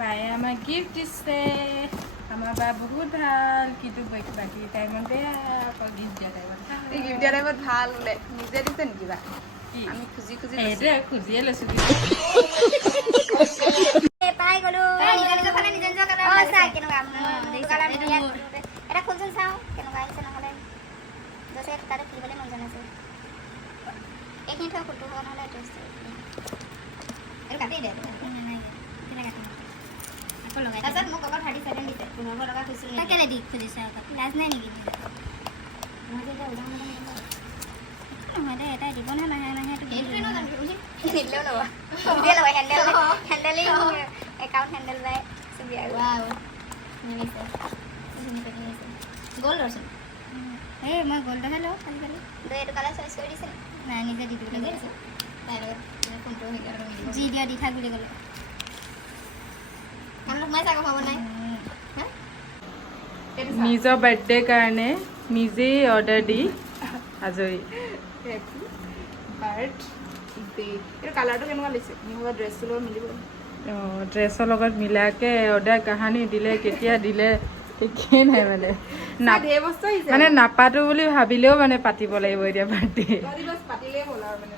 বায়ে আমাক গিফ্ট দিছে আমাৰ বা বহুত ভাল কিন্তু বাকী টাইমত বেয়া আকৌ গিফ্ট দিয়া টাইমত গিফ্ট দিয়া টাইমত ভাল বোলে নিজে দিছে নেকি বা আমি খুজি খুজি এইটোৱে খুজিয়ে লৈছোঁ পাই গ'লো নিজৰ ফালে নিজৰ কালাৰ অঁ চাই কেনেকুৱা কালাৰ এটা খুলচোন চাওঁ কেনেকুৱা আহিছে নহ'লে য'তে তাতে ফুলিবলৈ মন জনাইছে এইখিনি থৈ ফুলটো হোৱা নহ'লে ড্ৰেছটো এইটো কাটি দে তাৰপিছত মোক অকল 37 দিছে 1500 টকা খুজিছিল তই কেলৈ দি খুজিছে আকৌ লাজ নাই নেকি নহয় দে এটাই দিব নহয় নাহে নাহে নিদিলেও ল'ব নিদিয়ে ল'ব হেণ্ডেলিং একাউণ্ট হেণ্ডেল বাই চবি আৰু নিমিছে গ'ল ৰচোন এই মই গ'লটোহে লওঁ আজিকালি তই এইটো কালাৰ চইচ কৰি দিছে নাই নিজে দি দিবলৈ গৈছোঁ তাইৰ লগত ফোনটো যি দিয়া দি থাক বুলি ক'লে নিজৰ বাৰ্থডে কাৰণে নিজেই অৰ্ডাৰ দি আজৰি কালাৰটো কেনেকুৱা লাগিছে মোৰ ড্ৰেছটোৰ লগত মিলিব অঁ ড্ৰেছৰ লগত মিলাকে অৰ্ডাৰ কাহানি দিলে কেতিয়া দিলে ঠিকেই নাই মানে মানে নাপাতো বুলি ভাবিলেও মানে পাতিব লাগিব এতিয়া বাৰ্থডে পাতিলেই হ'ল আৰু মানে